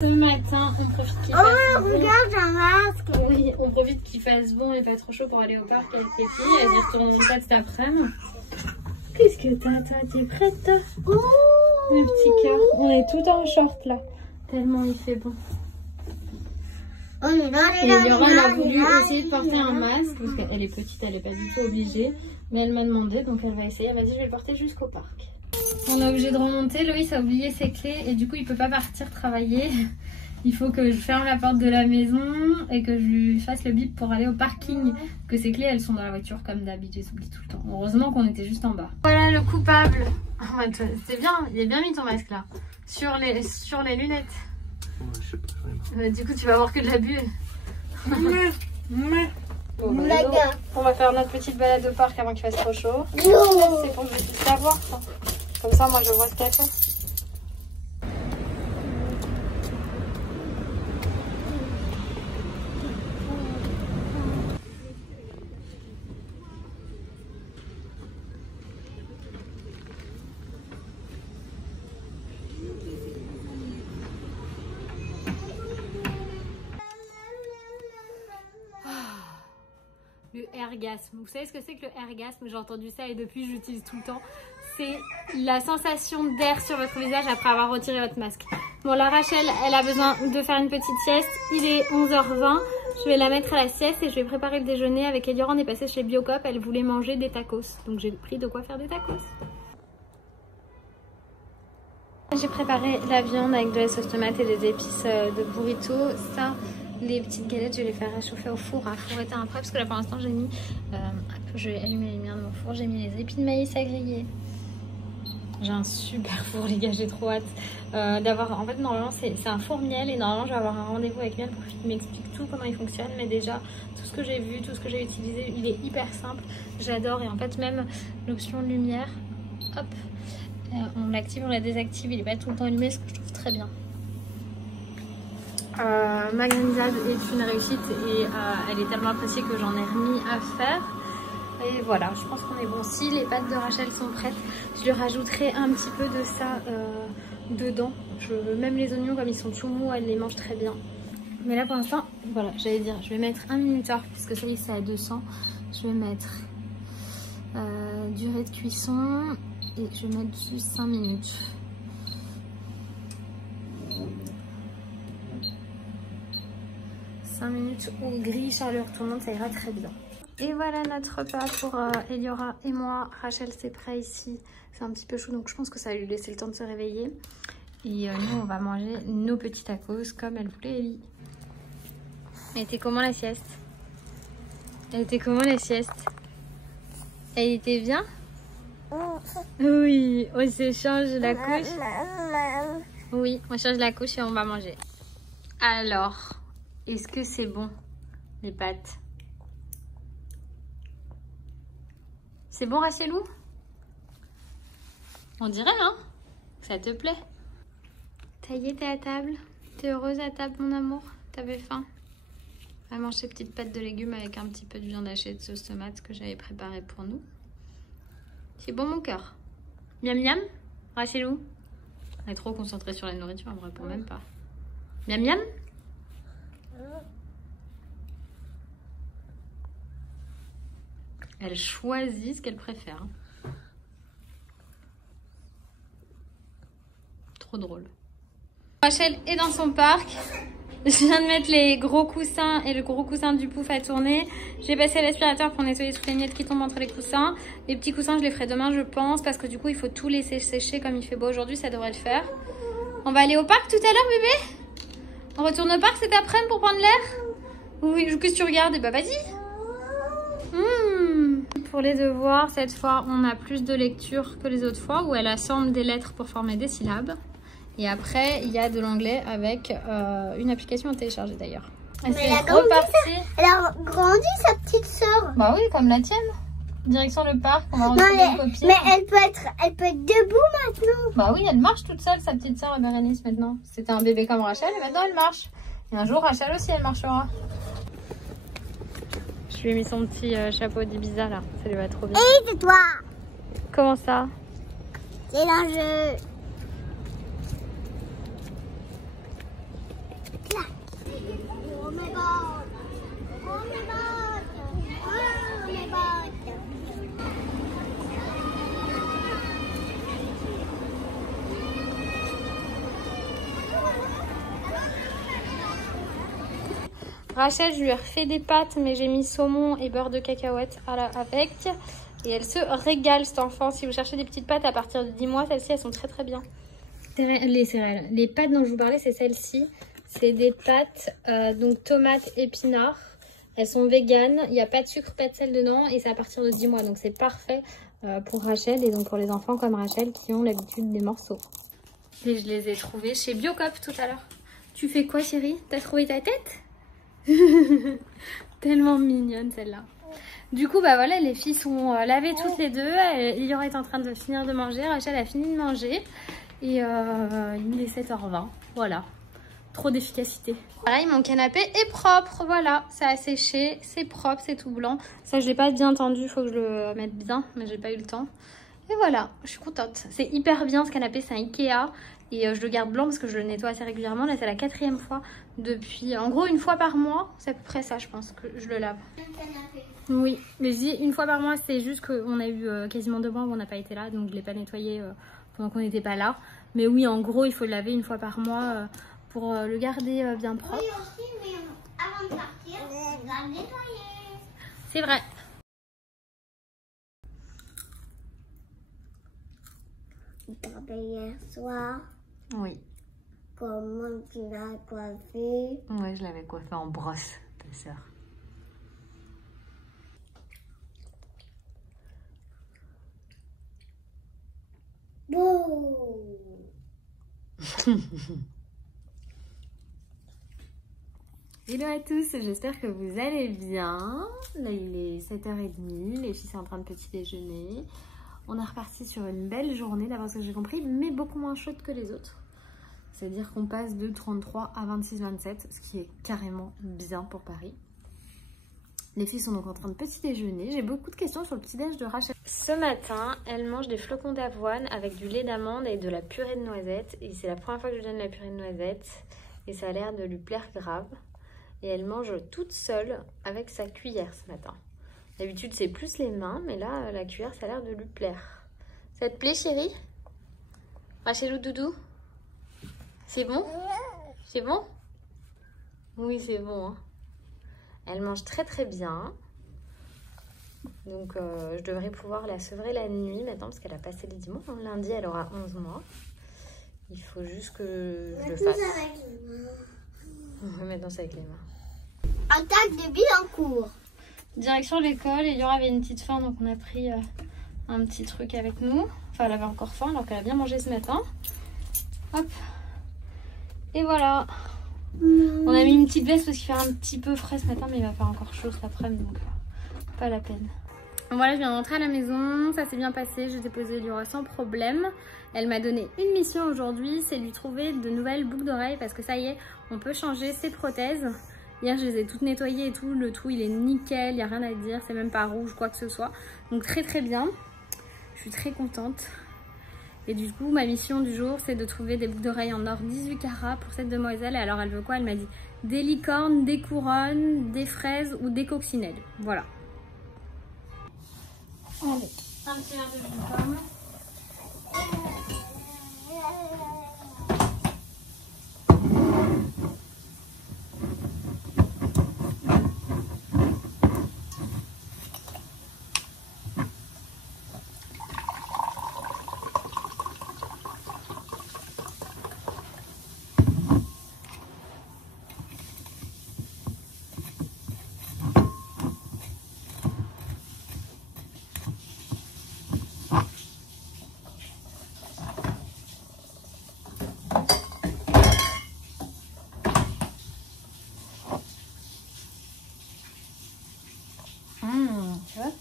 Ce matin, on profite qu'il fasse bon. Regarde, j'ai un masque. Oui, on profite qu'il fasse bon et pas trop chaud pour aller au parc avec les filles. Elles y retournent peut-être cet après-midi. Qu'est-ce que t'as, toi? T'es prête, toi? Le petit cœur. On est tout en short là. Tellement il fait bon. Et Eliora, elle a voulu essayer de porter un masque parce qu'elle est petite, elle n'est pas du tout obligée. Mais elle m'a demandé, donc elle va essayer. Elle m'a dit, je vais le porter jusqu'au parc. On est obligé de remonter. Loïs a oublié ses clés et du coup, il peut pas partir travailler. Il faut que je ferme la porte de la maison et que je lui fasse le bip pour aller au parking. Que ses clés, elles sont dans la voiture comme d'habitude, j'oublie tout le temps. Heureusement qu'on était juste en bas. Voilà le coupable. C'est bien, il est bien mis ton masque là. Sur les lunettes. Je sais pas, du coup, tu vas avoir que de la buée. Bon, bah, on va faire notre petite balade au parc avant qu'il fasse trop chaud. C'est pour que je puisse la voir. Ça. Comme ça, moi, je vois ce qu'elle fait. Le ergasme. Vous savez ce que c'est que le ergasme? J'ai entendu ça et depuis j'utilise tout le temps. C'est la sensation d'air sur votre visage après avoir retiré votre masque. Bon, la Rachel, elle a besoin de faire une petite sieste. Il est 11h20. Je vais la mettre à la sieste et je vais préparer le déjeuner. Avec Eliora, on est passé chez Biocop. Elle voulait manger des tacos. Donc j'ai pris de quoi faire des tacos. J'ai préparé la viande avec de la sauce tomate et des épices de burrito. Ça... Les petites galettes, je vais les faire réchauffer au four à four éteint après parce que là pour l'instant j'ai mis je vais allumer les lumières de mon four, j'ai mis les épis de maïs à griller. J'ai un super four les gars, j'ai trop hâte d'avoir, en fait normalement c'est un four miel et normalement je vais avoir un rendez-vous avec miel pour qu'il m'explique tout comment il fonctionne, mais déjà tout ce que j'ai vu, tout ce que j'ai utilisé, il est hyper simple, j'adore. Et en fait même l'option lumière, hop, on l'active, on la désactive, il est pas tout le temps allumé, ce que je trouve très bien. Ma granizade est une réussite et elle est tellement appréciée que j'en ai remis à faire. Et voilà, je pense qu'on est bon. Si les pâtes de Rachel sont prêtes, je lui rajouterai un petit peu de ça dedans. Même les oignons, comme ils sont tout mous, elle les mange très bien. Mais là pour l'instant, voilà, j'allais dire, je vais mettre un minuteur puisque ça y est, c'est à 200. Je vais mettre durée de cuisson et je vais mettre juste 5 minutes. Minutes au gris, charlure tournante, ça ira très bien. Et voilà notre repas pour Eliora et moi. Rachel, c'est prêt ici. C'est un petit peu chaud, donc je pense que ça va lui laisser le temps de se réveiller. Et nous, on va manger nos petits tacos comme elle voulait, Ellie. Elle était comment la sieste? Elle était comment la sieste? Elle était bien? Oui, on se change la couche. Oui, on change la couche et on va manger. Alors... est-ce que c'est bon, les pâtes? C'est bon, Rachelou? On dirait, hein? Ça te plaît? Ça y est, t'es à table? T'es heureuse à table, mon amour? T'avais faim? On va manger ces petites pâtes de légumes avec un petit peu de viande hachée de sauce tomate que j'avais préparée pour nous. C'est bon, mon cœur? Miam miam? Rachelou? On est trop concentré sur la nourriture, on ne répond même pas. Miam miam? Elle choisit ce qu'elle préfère. Trop drôle. Rachel est dans son parc. Je viens de mettre les gros coussins et le gros coussin du pouf à tourner. J'ai passé l'aspirateur pour nettoyer toutes les miettes qui tombent entre les coussins. Les petits coussins, je les ferai demain, je pense, parce que du coup, il faut tout laisser sécher comme il fait beau aujourd'hui. Ça devrait le faire. On va aller au parc tout à l'heure, bébé? On retourne au parc cet après-midi pour prendre l'air? Oui, qu'est-ce que tu regardes? Et bah, vas-y. Pour les devoirs, cette fois, on a plus de lecture que les autres fois où elle assemble des lettres pour former des syllabes. Et après, il y a de l'anglais avec une application à télécharger d'ailleurs. Elle a grandi sa petite sœur. Bah oui, comme la tienne. Direction le parc, on va retrouver une copine. Mais elle peut être debout maintenant. Bah oui, elle marche toute seule, sa petite sœur Bérénice maintenant. C'était un bébé comme Rachel et maintenant elle marche. Et un jour, Rachel aussi, elle marchera. Je lui ai mis son petit chapeau d'Ibiza là, ça lui va trop bien. Et c'est toi. Comment ça? C'est l'enjeu. Rachel, je lui ai refait des pâtes, mais j'ai mis saumon et beurre de cacahuète avec. Et elle se régale, cette enfant. Si vous cherchez des petites pâtes à partir de 10 mois, celles-ci, elles sont très très bien. Les céréales. Les pâtes dont je vous parlais, c'est celles-ci. C'est des pâtes, donc tomates, épinards. Elles sont véganes. Il n'y a pas de sucre, pas de sel dedans. Et c'est à partir de 10 mois. Donc c'est parfait pour Rachel et donc pour les enfants comme Rachel qui ont l'habitude des morceaux. Et je les ai trouvés chez Biocop tout à l'heure. Tu fais quoi, chérie? T'as trouvé ta tête? Tellement mignonne celle-là. Du coup, bah voilà, les filles sont lavées toutes les deux. Liora est en train de finir de manger. Rachel a fini de manger. Et il est 7h20. Voilà. Trop d'efficacité. Pareil, mon canapé est propre. Voilà, ça a séché. C'est propre, c'est tout blanc. Ça, je l'ai pas bien tendu. Il faut que je le mette bien. Mais j'ai pas eu le temps. Et voilà, je suis contente. C'est hyper bien ce canapé. C'est un Ikea. Et je le garde blanc parce que je le nettoie assez régulièrement. Là, c'est la 4e fois depuis... En gros, une fois par mois. C'est à peu près ça, je pense, que je le lave. Oui, mais une fois par mois, c'est juste qu'on a eu quasiment 2 mois où on n'a pas été là. Donc, je ne l'ai pas nettoyé pendant qu'on n'était pas là. Mais oui, en gros, il faut le laver une fois par mois pour le garder bien propre. Oui, aussi, mais avant de partir, on va le nettoyer. C'est vrai. Hier soir, Oui. comment tu l'as coiffé? Ouais, je l'avais coiffé en brosse, ta sœur. Beau. Hello à tous, j'espère que vous allez bien. Là, il est 7h30, les filles sont en train de petit déjeuner. On est reparti sur une belle journée, d'après ce que j'ai compris, mais beaucoup moins chaude que les autres. C'est-à-dire qu'on passe de 33 à 26-27, ce qui est carrément bien pour Paris. Les filles sont donc en train de petit déjeuner. J'ai beaucoup de questions sur le petit déj de Rachel. Ce matin, elle mange des flocons d'avoine avec du lait d'amande et de la purée de noisettes. Et c'est la première fois que je lui donne la purée de noisettes. Et ça a l'air de lui plaire grave. Et elle mange toute seule avec sa cuillère ce matin. D'habitude, c'est plus les mains, mais là, la cuillère, ça a l'air de lui plaire. Ça te plaît, chérie? Rachelou doudou? C'est bon? C'est bon? Oui, c'est bon. Hein. Elle mange très très bien. Donc, je devrais pouvoir la sevrer la nuit maintenant, parce qu'elle a passé les 10 mois. Lundi, elle aura 11 mois. Il faut juste que je le fasse. Avec les mains. Maintenant, c'est avec les mains. Attaque de Billancourt. Direction l'école, et Liora avait une petite faim, donc on a pris un petit truc avec nous. Enfin, elle avait encore faim, alors qu'elle a bien mangé ce matin. Hop. Et voilà. On a mis une petite veste parce qu'il fait un petit peu frais ce matin, mais il va faire encore chaud cet après-midi, donc pas la peine. Voilà, je viens d'entrer à la maison, ça s'est bien passé, j'ai déposé Liora sans problème. Elle m'a donné une mission aujourd'hui, c'est lui trouver de nouvelles boucles d'oreilles parce que ça y est, on peut changer ses prothèses. Hier, je les ai toutes nettoyées et tout, le tout il est nickel, il n'y a rien à dire, c'est même pas rouge, quoi que ce soit. Donc très très bien, je suis très contente. Et du coup, ma mission du jour, c'est de trouver des boucles d'oreilles en or 18 carats pour cette demoiselle. Et alors, elle veut quoi? Elle m'a dit des licornes, des couronnes, des fraises ou des coccinelles. Voilà. Allez, un petit verre de jus de pomme. Tu vois?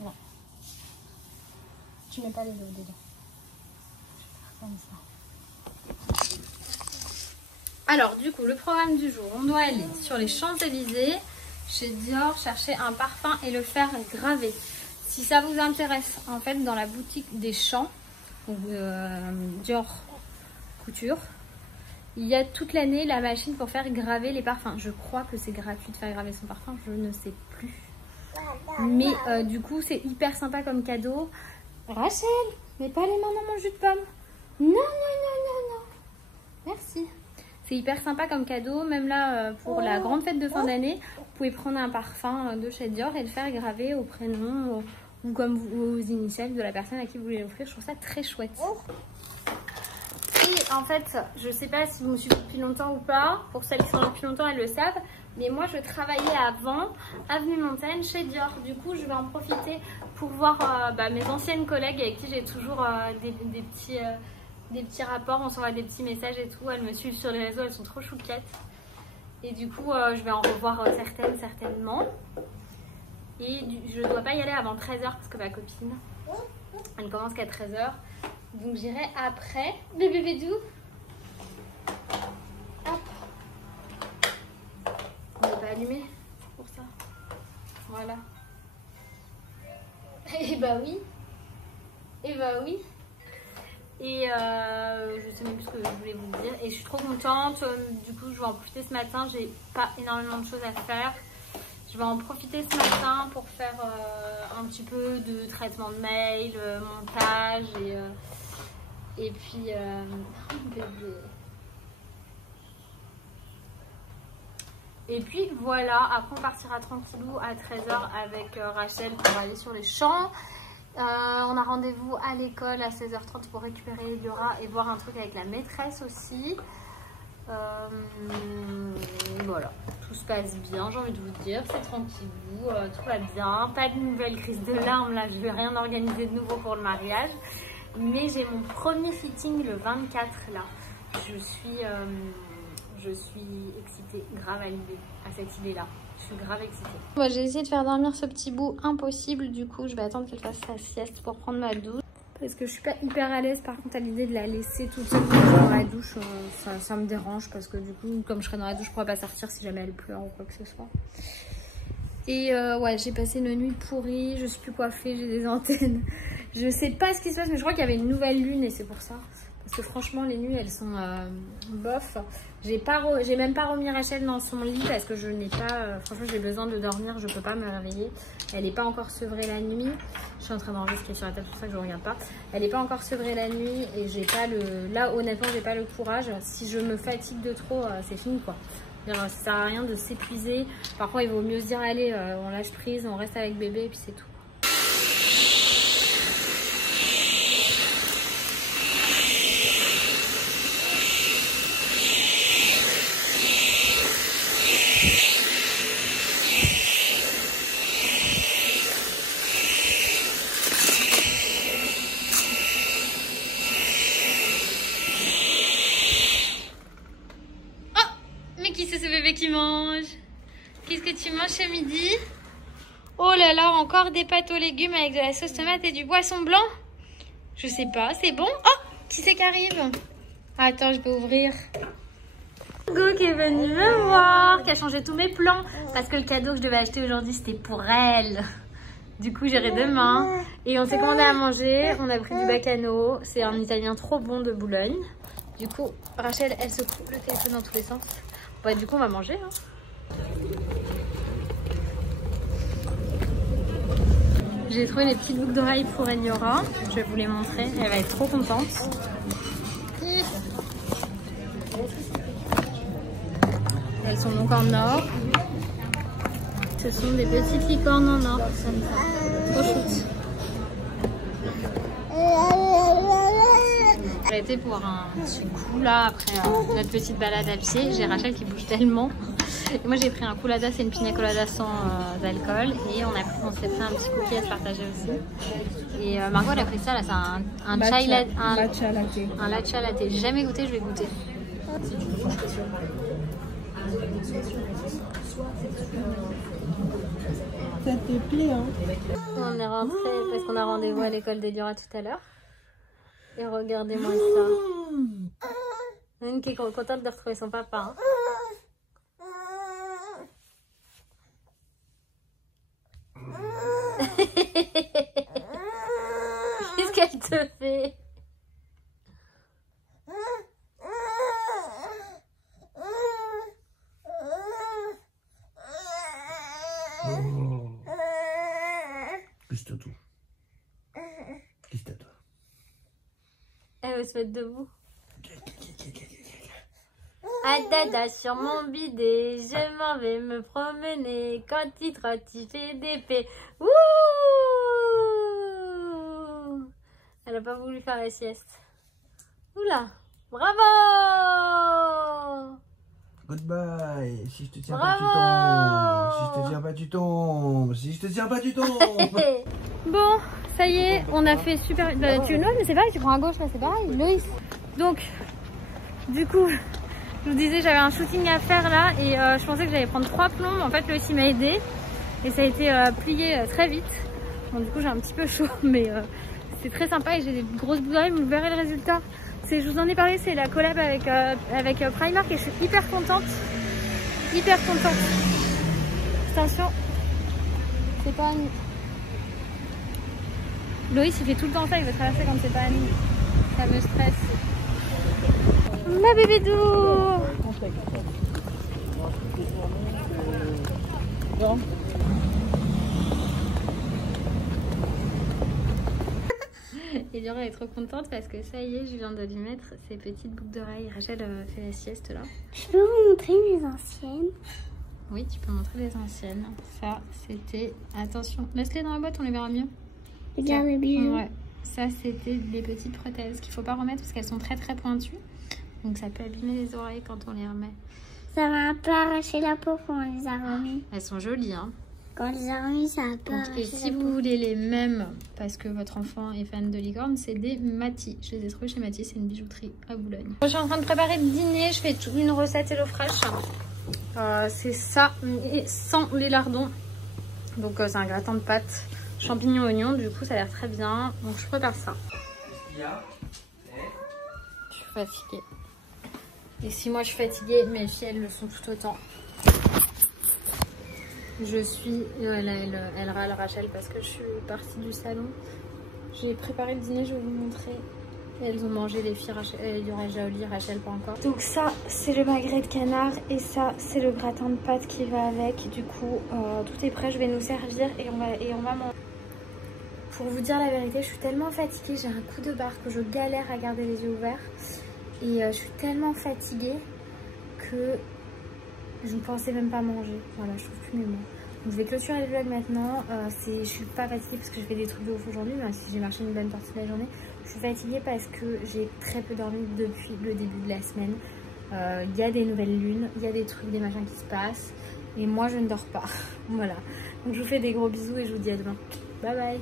Non. Tu mets pas les dos dedans. Comme ça. Alors, du coup, le programme du jour, on doit aller sur les Champs-Élysées, chez Dior, chercher un parfum et le faire graver. Si ça vous intéresse, en fait, dans la boutique des Champs, donc Dior Couture, il y a toute l'année la machine pour faire graver les parfums. Je crois que c'est gratuit de faire graver son parfum, je ne sais plus. Mais du coup, c'est hyper sympa comme cadeau. Rachel, mets pas les mains dans mon jus de pomme. Non, non, non, non, non. Merci. C'est hyper sympa comme cadeau. Même là, pour la grande fête de fin d'année, vous pouvez prendre un parfum de chez Dior et le faire graver au prénom ou comme aux initiales de la personne à qui vous voulez l'offrir. Je trouve ça très chouette. Et en fait, je sais pas si vous me suivez depuis longtemps ou pas. Pour celles qui sont là depuis longtemps, elles le savent. Mais moi, je travaillais avant Avenue Montaigne chez Dior. Du coup, je vais en profiter pour voir mes anciennes collègues avec qui j'ai toujours des petits rapports. On s'envoie des petits messages et tout. Elles me suivent sur les réseaux, elles sont trop chouquettes. Et du coup, je vais en revoir certainement. Et je ne dois pas y aller avant 13h parce que ma copine, elle ne commence qu'à 13h. Donc j'irai après. Bébé Bédou. Hop. On n'est pas allumé pour ça. Voilà. Et bah oui. Et bah oui. Et je sais même plus ce que je voulais vous dire. Et je suis trop contente. Du coup, je vais en profiter ce matin. J'ai pas énormément de choses à faire. Je vais en profiter ce matin pour faire un petit peu de traitement de mail, montage et puis bébé. Et puis voilà, après on partira tranquillou à 13h avec Rachel pour aller sur les champs. On a rendez-vous à l'école à 16h30 pour récupérer Eliora et voir un truc avec la maîtresse aussi. Voilà, tout se passe bien, j'ai envie de vous dire, c'est tranquillou, tout va bien, pas de nouvelles crises de larmes, là je vais rien organiser de nouveau pour le mariage, mais j'ai mon premier fitting le 24 là, je suis excitée, grave à cette idée là, je suis grave excitée. Bon, j'ai essayé de faire dormir ce petit bout, impossible, du coup je vais attendre qu'elle fasse sa sieste pour prendre ma douche. Parce que je suis pas hyper à l'aise par contre à l'idée de la laisser toute seule dans la douche, ça me dérange parce que du coup comme je serai dans la douche je pourrais pas sortir si jamais elle pleure ou quoi que ce soit. Et ouais, j'ai passé une nuit pourrie, je suis plus coiffée, j'ai des antennes. Je sais pas ce qui se passe mais je crois qu'il y avait une nouvelle lune et c'est pour ça. Parce que franchement les nuits elles sont bof. J'ai même pas remis Rachel dans son lit parce que je n'ai pas... franchement j'ai besoin de dormir, je peux pas me réveiller. Elle n'est pas encore sevrée la nuit. Je suis en train d'enlever ce qui est sur la table, c'est pour ça que je regarde pas. Elle n'est pas encore sevrée la nuit et j'ai pas le... Là honnêtement j'ai pas le courage. Si je me fatigue de trop, c'est fini quoi. Ça sert à rien de s'épuiser. Parfois il vaut mieux se dire allez on lâche prise, on reste avec bébé et puis c'est tout. Qui mange. Qu'est-ce que tu manges ce midi? Oh là là, encore des pâtes aux légumes avec de la sauce tomate et du poisson blanc. Je sais pas, c'est bon? Oh, qui c'est qui arrive? Attends, je vais ouvrir. Go qui est venue me voir, qui a changé tous mes plans parce que le cadeau que je devais acheter aujourd'hui c'était pour elle. Du coup j'irai demain et on s'est commandé à manger. On a pris du bacano, c'est un italien trop bon de Boulogne. Du coup Rachel elle se coupe le téléphone dans tous les sens. Ouais, du coup, on va manger. Hein. J'ai trouvé les petites boucles d'oreilles pour Eliora. Je vais vous les montrer. Elle va être trop contente. Elles sont donc en or. Ce sont des petites licornes en or. Trop chouette. J'ai été pour un petit coup là après notre petite balade à pied. J'ai Rachel qui bouge tellement. Et moi j'ai pris un colada, c'est une pina colada sans alcool. Et on s'est pris un petit cookie à se partager aussi. Et Margot elle a pris ça là, c'est un matcha latte. Un matcha latte. J'ai jamais goûté, je vais goûter. Ça te plaît hein? On est rentré parce qu'on a rendez-vous à l'école d'Eliora tout à l'heure. Et regardez-moi ça. Une qui est contente de retrouver son papa. Hein. Qu'est-ce qu'elle te fait? Juste tout. Juste toi. Elle veut se mettre debout. Dada sur mon bidet, je m'en vais me promener. Quand il trotte, il fait des paix. Wouh! Elle a pas voulu faire la sieste. Oula! Bravo! Goodbye. Si je te tiens Bravo. pas, tu tombes. Si je te tiens pas, tu tombes. Si je te tiens pas, tu tombes. Bon, ça y est, on a fait super... Bah, tu non, mais c'est pareil, tu prends à gauche, là, c'est pareil. Loïs. Donc, du coup, je vous disais, j'avais un shooting à faire là et je pensais que j'allais prendre 3 plombs. En fait, Loïs il m'a aidé et ça a été plié très vite. Bon, du coup, j'ai un petit peu chaud, mais c'est très sympa et j'ai des grosses bouteilles. Vous verrez le résultat. Je vous en ai parlé, c'est la collab avec Primark et je suis hyper contente. Hyper contente. Attention, c'est pas Annie. Loïs il fait tout le temps ça, il veut traverser quand c'est pas Annie. Ça me stresse. Ma bébé doux. Et Laura est trop contente parce que ça y est, je viens de lui mettre ses petites boucles d'oreilles. Rachel fait la sieste là. Je peux vous montrer mes anciennes? Oui, tu peux montrer les anciennes. Ça, c'était... Attention, laisse-les dans la boîte, on les verra mieux. Regarde bien. Ouais, ça c'était des petites prothèses qu'il faut pas remettre parce qu'elles sont très très pointues. Donc ça peut abîmer les oreilles quand on les remet. Ça m'a un peu arraché la peau quand on les a remis. Elles sont jolies, hein. Quand on les a remis, ça a un peu arraché Et si la vous peau. voulez les mêmes, parce que votre enfant est fan de licorne, c'est des Mati. Je les ai trouvés chez Mati, c'est une bijouterie à Boulogne. Je suis en train de préparer le dîner, je fais une recette HelloFresh. C'est ça, mais sans les lardons. Donc c'est un gratin de pâtes, champignons, oignons, du coup ça a l'air très bien. Donc je prépare ça. Je suis fatiguée. Et si moi je suis fatiguée, mes filles elles le sont tout autant. Je suis... Elle râle Rachel parce que je suis partie du salon. J'ai préparé le dîner, je vais vous montrer. Elles ont mangé les filles, il y aurait Jaoli, Rachel pas encore. Donc ça c'est le magret de canard et ça c'est le gratin de pâtes qui va avec. Du coup tout est prêt, je vais nous servir et on va manger. Pour vous dire la vérité, je suis tellement fatiguée, j'ai un coup de barre que je galère à garder les yeux ouverts. Et je suis tellement fatiguée que je ne pensais même pas manger. Voilà, je trouve plus mes mots. Donc je vais clôturer le vlog maintenant. Je suis pas fatiguée parce que je fais des trucs de ouf aujourd'hui, même si j'ai marché une bonne partie de la journée. Je suis fatiguée parce que j'ai très peu dormi depuis le début de la semaine. Il y a des nouvelles lunes, il y a des trucs, des machins qui se passent. Et moi je ne dors pas. Voilà. Donc je vous fais des gros bisous et je vous dis à demain. Bye bye.